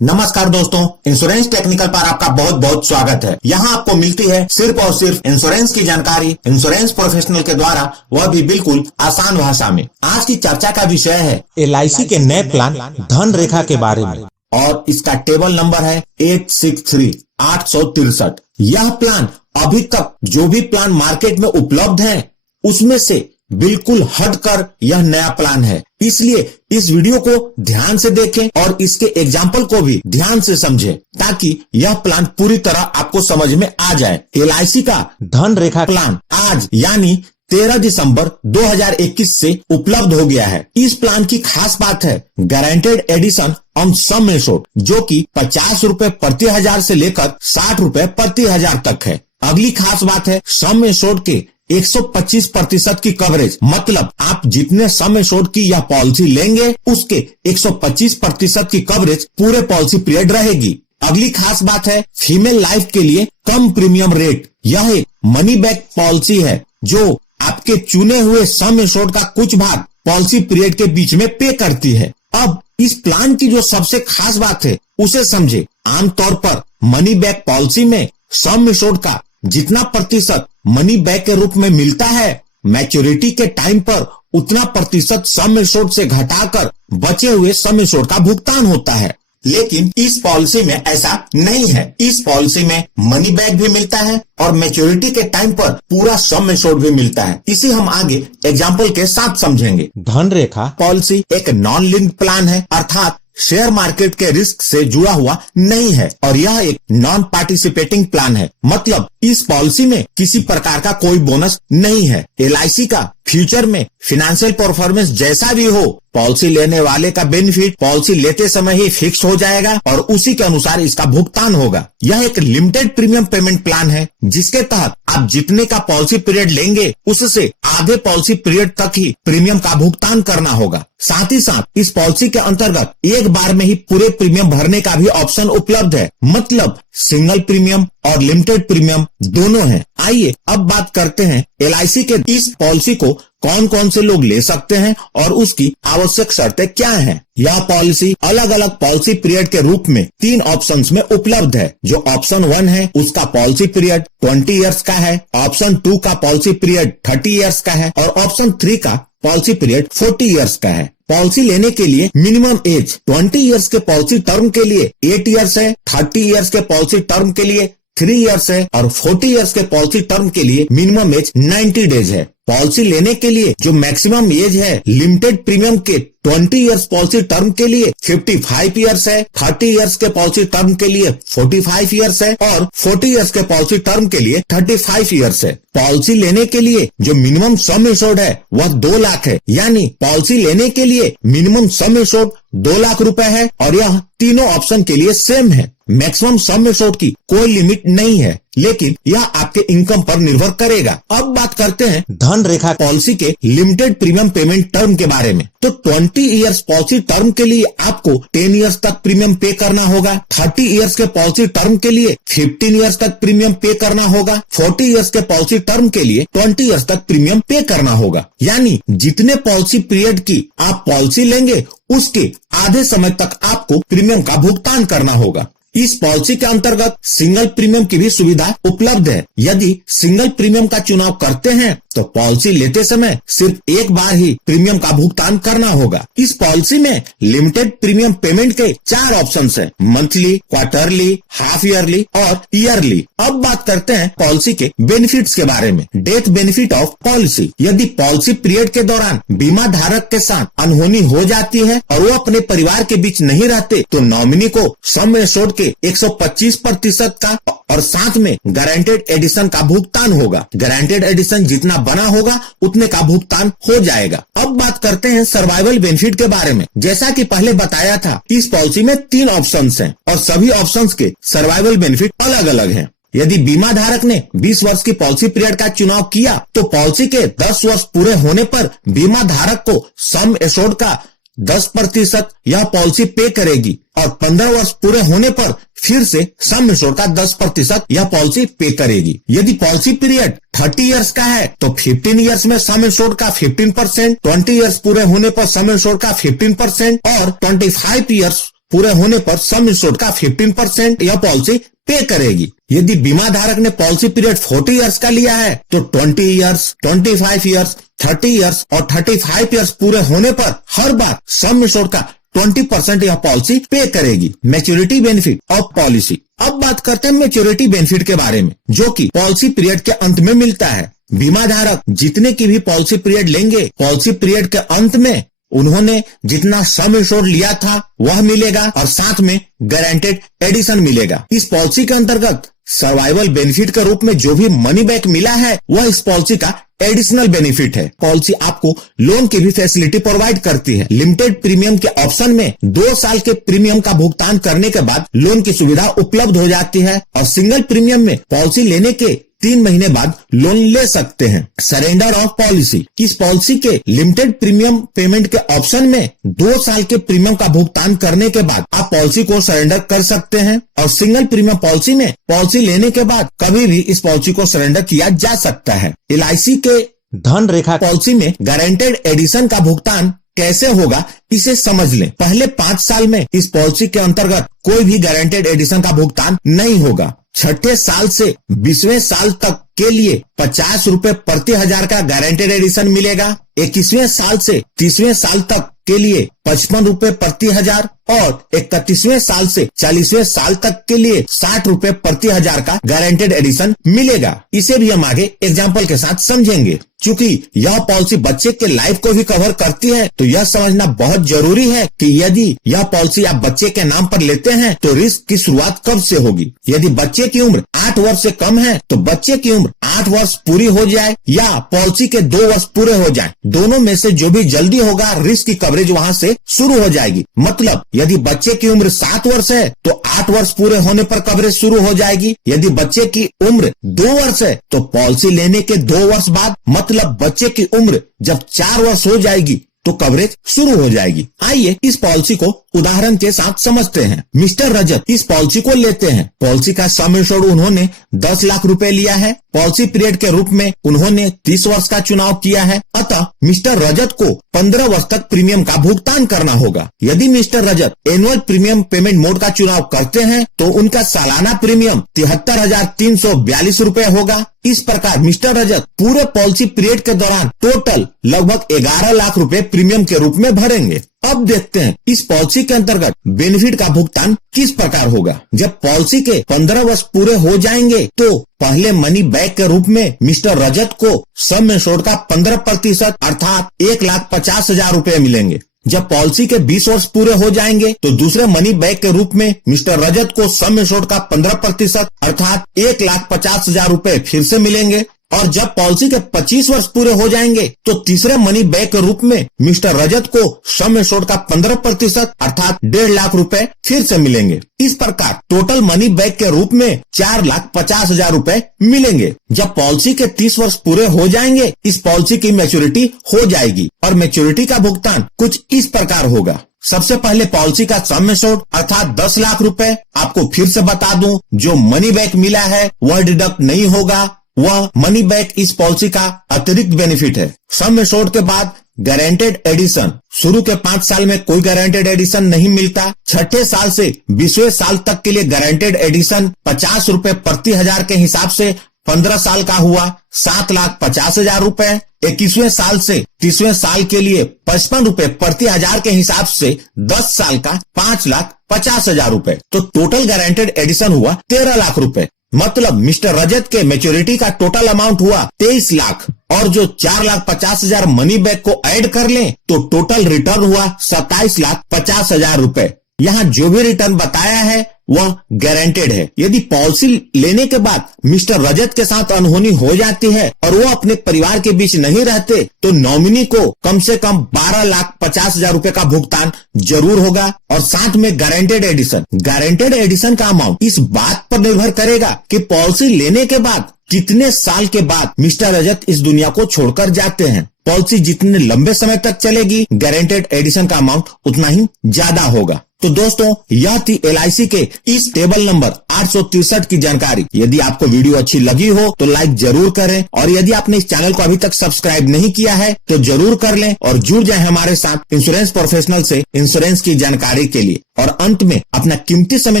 नमस्कार दोस्तों, insurance technical पर आपका बहुत बहुत स्वागत है। यहाँ आपको मिलती है सिर्फ और सिर्फ इंश्योरेंस की जानकारी इंश्योरेंस प्रोफेशनल के द्वारा, वह भी बिल्कुल आसान भाषा में। आज की चर्चा का विषय है LIC के नए प्लान धन रेखा के बारे में और इसका टेबल नंबर है 863। यह प्लान अभी तक जो भी प्लान मार्केट में उपलब्ध है उसमें से बिल्कुल हटकर यह नया प्लान है। इसलिए इस वीडियो को ध्यान से देखें और इसके एग्जाम्पल को भी ध्यान से समझें ताकि यह प्लान पूरी तरह आपको समझ में आ जाए। LIC का धन रेखा प्लान आज यानी 13 दिसंबर 2021 से उपलब्ध हो गया है। इस प्लान की खास बात है guaranteed addition on sum assured, जो कि 50 रुपए प्रति हजार से लेकर 60 रुपए प्रति हजार तक है। अगली खास बात है सम एश्योर्ड के 125% की कवरेज, मतलब आप जितने सम एश्योर्ड की यह पॉलिसी लेंगे उसके 125% की कवरेज पूरे पॉलिसी पीरियड रहेगी। अगली खास बात है फीमेल लाइफ के लिए कम प्रीमियम रेट। यह एक मनी बैक पॉलिसी है जो आपके चुने हुए सम एश्योर्ड का कुछ भाग पॉलिसी पीरियड के बीच में पे करती है। अब इस प्लान की जो सबसे खास बात है उसे समझे। आमतौर पर मनी बैक पॉलिसी में सम एश्योर्ड का जितना प्रतिशत मनी बैक के रूप में मिलता है, मैच्योरिटी के टाइम पर उतना प्रतिशत सम एश्योर्ड से घटाकर बचे हुए सम एश्योर्ड का भुगतान होता है। लेकिन इस पॉलिसी में ऐसा नहीं है। इस पॉलिसी में मनी बैक भी मिलता है और मैच्योरिटी के टाइम पर पूरा सम एश्योर्ड भी मिलता है। इसे हम आगे एग्जाम्पल के साथ समझेंगे। धन रेखा पॉलिसी एक नॉन लिंक्ड प्लान है, अर्थात शेयर मार्केट के रिस्क से जुड़ा हुआ नहीं है और यह एक नॉन पार्टिसिपेटिंग प्लान है, मतलब इस पॉलिसी में किसी प्रकार का कोई बोनस नहीं है। LIC का फ्यूचर में फाइनेंशियल परफॉर्मेंस जैसा भी हो, पॉलिसी लेने वाले का बेनिफिट पॉलिसी लेते समय ही फिक्स हो जाएगा और उसी के अनुसार इसका भुगतान होगा। यह एक लिमिटेड प्रीमियम पेमेंट प्लान है जिसके तहत आप जितने का पॉलिसी पीरियड लेंगे उससे आधे पॉलिसी पीरियड तक ही प्रीमियम का भुगतान करना होगा। साथ ही साथ इस पॉलिसी के अंतर्गत एक बार में ही पूरे प्रीमियम भरने का भी ऑप्शन उपलब्ध है, मतलब सिंगल प्रीमियम और लिमिटेड प्रीमियम दोनों हैं। आइए अब बात करते हैं LIC के इस पॉलिसी को कौन कौन से लोग ले सकते हैं और उसकी आवश्यक शर्तें क्या हैं। यह पॉलिसी अलग अलग पॉलिसी पीरियड के रूप में 3 ऑप्शंस में उपलब्ध है। जो ऑप्शन 1 है उसका पॉलिसी पीरियड 20 इयर्स का है, ऑप्शन 2 का पॉलिसी पीरियड 30 इयर्स का है और ऑप्शन 3 का पॉलिसी पीरियड 40 इयर्स का है। पॉलिसी लेने के लिए मिनिमम एज 20 इयर्स के पॉलिसी टर्म के लिए 8 इयर्स है, 30 इयर्स के पॉलिसी टर्म के लिए 3 इयर्स है और 40 इयर्स के पॉलिसी टर्म के लिए मिनिमम एज 90 डेज है। पॉलिसी लेने के लिए जो मैक्सिमम एज है लिमिटेड प्रीमियम के 20 इयर्स पॉलिसी टर्म के लिए 55 इयर्स है, 30 इयर्स के पॉलिसी टर्म के लिए 45 इयर्स है और 40 इयर्स के पॉलिसी टर्म के लिए 35 इयर्स है। पॉलिसी लेने के लिए जो मिनिमम सम एश्योर्ड है वह 2 लाख है, यानी पॉलिसी लेने के लिए मिनिमम सम एश्योर्ड 2 लाख रुपए है और यह तीनों ऑप्शन के लिए सेम है। मैक्सिमम सम एश्योर्ड की कोई लिमिट नहीं है, लेकिन यह आपके इनकम पर निर्भर करेगा। अब बात करते हैं धन रेखा पॉलिसी के लिमिटेड प्रीमियम पेमेंट टर्म के बारे में। तो 20 इयर्स पॉलिसी टर्म के लिए आपको 10 इयर्स तक प्रीमियम पे करना होगा, 30 इयर्स के पॉलिसी टर्म के लिए 15 इयर्स तक प्रीमियम पे करना होगा, 40 इयर्स के पॉलिसी टर्म के लिए 20 इयर्स तक प्रीमियम पे करना होगा। यानी जितने पॉलिसी पीरियड की आप पॉलिसी लेंगे उसके आधे समय तक आपको प्रीमियम का भुगतान करना होगा। इस पॉलिसी के अंतर्गत सिंगल प्रीमियम की भी सुविधा उपलब्ध है। यदि सिंगल प्रीमियम का चुनाव करते हैं तो पॉलिसी लेते समय सिर्फ एक बार ही प्रीमियम का भुगतान करना होगा। इस पॉलिसी में लिमिटेड प्रीमियम पेमेंट के 4 ऑप्शंस हैं, मंथली, क्वार्टरली, हाफ ईयरली और ईयरली। अब बात करते हैं पॉलिसी के बेनिफिट्स के बारे में। Death benefit of policy. यदि पॉलिसी पीरियड के दौरान बीमा धारक के साथ अनहोनी हो जाती है और वो अपने परिवार के बीच नहीं रहते तो नॉमिनी को सम एश्योर्ड के 125% का और साथ में गारंटेड एडिशन का भुगतान होगा। गारंटेड एडिशन जितना बना होगा उतने का भुगतान हो जाएगा। अब बात करते हैं सर्वाइवल बेनिफिट के बारे में। जैसा कि पहले बताया था, इस पॉलिसी में 3 ऑप्शंस हैं और सभी ऑप्शंस के सर्वाइवल बेनिफिट अलग अलग हैं। यदि बीमा धारक ने 20 वर्ष की पॉलिसी पीरियड का चुनाव किया तो पॉलिसी के 10 वर्ष पूरे होने पर बीमा धारक को सम एश्योर्ड का 10% यह पॉलिसी पे करेगी और 15 वर्ष पूरे होने पर फिर से सम एश्योर्ड का 10% यह पॉलिसी पे करेगी। यदि पॉलिसी पीरियड 30 इयर्स का है तो 15 इयर्स में सम एश्योर्ड का 15%, 20 इयर्स पूरे होने पर सम एश्योर्ड का 15% और 25 इयर्स पूरे होने पर सम इंश्योर्ड का 15% यह पॉलिसी पे करेगी। यदि बीमा धारक ने पॉलिसी पीरियड 40 इयर्स का लिया है तो 20 इयर्स, 25 इयर्स, 30 इयर्स और 35 इयर्स पूरे होने पर हर बार सम इंश्योर्ड का 20% यह पॉलिसी पे करेगी। Maturity benefit of policy. अब बात करते हैं मैच्योरिटी बेनिफिट के बारे में, जो कि पॉलिसी पीरियड के अंत में मिलता है। बीमा धारक जितने की भी पॉलिसी पीरियड लेंगे, पॉलिसी पीरियड के अंत में उन्होंने जितना सम इंश्योर्ड लिया था वह मिलेगा और साथ में गारंटेड एडिशन मिलेगा। इस पॉलिसी के अंतर्गत सर्वाइवल बेनिफिट के रूप में जो भी मनी बैक मिला है वह इस पॉलिसी का एडिशनल बेनिफिट है। पॉलिसी आपको लोन की भी फैसिलिटी प्रोवाइड करती है। लिमिटेड प्रीमियम के ऑप्शन में 2 साल के प्रीमियम का भुगतान करने के बाद लोन की सुविधा उपलब्ध हो जाती है और सिंगल प्रीमियम में पॉलिसी लेने के 3 महीने बाद लोन ले सकते हैं। Surrender of policy. इस पॉलिसी के लिमिटेड प्रीमियम पेमेंट के ऑप्शन में 2 साल के प्रीमियम का भुगतान करने के बाद आप पॉलिसी को सरेंडर कर सकते हैं और सिंगल प्रीमियम पॉलिसी में पॉलिसी लेने के बाद कभी भी इस पॉलिसी को सरेंडर किया जा सकता है। LIC के धन रेखा पॉलिसी में गारंटेड एडिशन का भुगतान कैसे होगा इसे समझ लें। पहले 5 साल में इस पॉलिसी के अंतर्गत कोई भी गारंटेड एडिशन का भुगतान नहीं होगा। 6ठे साल से 20वें साल तक के लिए 50 रुपए प्रति हजार का गारंटेड एडिशन मिलेगा। 21वें साल से 30वें साल तक के लिए 55 रुपए प्रति हजार और 31वें साल से 40वें साल तक के लिए 60 रुपए प्रति हजार का गारंटेड एडिशन मिलेगा। इसे भी हम आगे एग्जाम्पल के साथ समझेंगे। चूंकि यह पॉलिसी बच्चे के लाइफ को भी कवर करती है तो यह समझना बहुत जरूरी है कि यदि यह पॉलिसी आप बच्चे के नाम पर लेते हैं तो रिस्क की शुरुआत कब से होगी। यदि बच्चे की उम्र 8 वर्ष से कम है तो बच्चे की उम्र 8 वर्ष पूरी हो जाए या पॉलिसी के 2 वर्ष पूरे हो जाएं, दोनों में से जो भी जल्दी होगा रिस्क की कवरेज वहां से शुरू हो जाएगी। मतलब यदि बच्चे की उम्र 7 वर्ष है तो 8 वर्ष पूरे होने पर कवरेज शुरू हो जाएगी। यदि बच्चे की उम्र 2 वर्ष है तो पॉलिसी लेने के 2 वर्ष बाद, मतलब बच्चे की उम्र जब 4 वर्ष हो जाएगी तो कवरेज शुरू हो जाएगी। आइए इस पॉलिसी को उदाहरण के साथ समझते हैं। मिस्टर रजत इस पॉलिसी को लेते हैं। पॉलिसी का सम इंश्योर्ड उन्होंने 10 लाख रुपए लिया है। पॉलिसी पीरियड के रूप में उन्होंने 30 वर्ष का चुनाव किया है। अतः मिस्टर रजत को 15 वर्ष तक प्रीमियम का भुगतान करना होगा। यदि मिस्टर रजत एनुअल प्रीमियम पेमेंट मोड का चुनाव करते हैं तो उनका सालाना प्रीमियम 73,342 रुपए होगा। इस प्रकार मिस्टर रजत पूरे पॉलिसी पीरियड के दौरान टोटल लगभग 11 लाख रुपए प्रीमियम के रूप में भरेंगे। अब देखते हैं इस पॉलिसी के अंतर्गत बेनिफिट का भुगतान किस प्रकार होगा। जब पॉलिसी के 15 वर्ष पूरे हो जाएंगे तो पहले मनी बैक के रूप में मिस्टर रजत को सम इंश्योर्ड का 15% अर्थात 1,50,000 रुपए मिलेंगे। जब पॉलिसी के 20 वर्ष पूरे हो जाएंगे तो दूसरे मनी बैक के रूप में मिस्टर रजत को सम इंश्योर्ड का 15% अर्थात 1,50,000 रुपए फिर से मिलेंगे। और जब पॉलिसी के 25 वर्ष पूरे हो जाएंगे तो तीसरे मनी बैक के रूप में मिस्टर रजत को सम इंश्योर्ड का 15% अर्थात 1.5 लाख रुपए फिर से मिलेंगे। इस प्रकार टोटल मनी बैक के रूप में 4,50,000 रुपए मिलेंगे। जब पॉलिसी के 30 वर्ष पूरे हो जाएंगे इस पॉलिसी की मैच्योरिटी हो जाएगी और मैच्योरिटी का भुगतान कुछ इस प्रकार होगा। सबसे पहले पॉलिसी का सम इंश्योर्ड अर्थात 10 लाख रुपए। आपको फिर से बता दूं, जो मनी बैक मिला है वह डिडक्ट नहीं होगा, वह मनी बैक इस पॉलिसी का अतिरिक्त बेनिफिट है। सम इंश्योर्ड के बाद गारंटेड एडिशन। शुरू के 5 साल में कोई गारंटेड एडिशन नहीं मिलता। 6ठे साल से 20वें साल तक के लिए गारंटेड एडिशन 50 रुपए प्रति हजार के हिसाब से 15 साल का हुआ 7,50,000 रुपए। 21वें साल से 30वें साल के लिए 55 रुपए प्रति हजार के हिसाब से 10 साल का 5,50,000 रुपए। तो टोटल गारंटेड एडिशन हुआ 13 लाख रुपए। मतलब मिस्टर रजत के मैच्योरिटी का टोटल अमाउंट हुआ 23 लाख और जो 4,50,000 मनी बैक को ऐड कर लें तो टोटल रिटर्न हुआ 27,50,000 रुपए। यहाँ जो भी रिटर्न बताया है वह गारंटेड है। यदि पॉलिसी लेने के बाद मिस्टर रजत के साथ अनहोनी हो जाती है और वो अपने परिवार के बीच नहीं रहते तो नॉमिनी को कम से कम 12,50,000 रुपए का भुगतान जरूर होगा और साथ में गारंटेड एडिशन। गारंटेड एडिशन का अमाउंट इस बात पर निर्भर करेगा कि पॉलिसी लेने के बाद कितने साल के बाद मिस्टर रजत इस दुनिया को छोड़कर जाते हैं। पॉलिसी जितने लंबे समय तक चलेगी गारंटेड एडिशन का अमाउंट उतना ही ज्यादा होगा। तो दोस्तों यह थी LIC के इस टेबल नंबर 863 की जानकारी। यदि आपको वीडियो अच्छी लगी हो तो लाइक जरूर करें, और यदि आपने इस चैनल को अभी तक सब्सक्राइब नहीं किया है तो जरूर कर लें और जुड़ जाए हमारे साथ इंश्योरेंस प्रोफेशनल से इंश्योरेंस की जानकारी के लिए। और अंत में अपना कीमती समय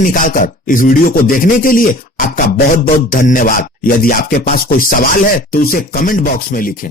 निकालकर इस वीडियो को देखने के लिए आपका बहुत बहुत धन्यवाद। यदि आपके पास कोई सवाल है तो उसे कमेंट बॉक्स में लिखें।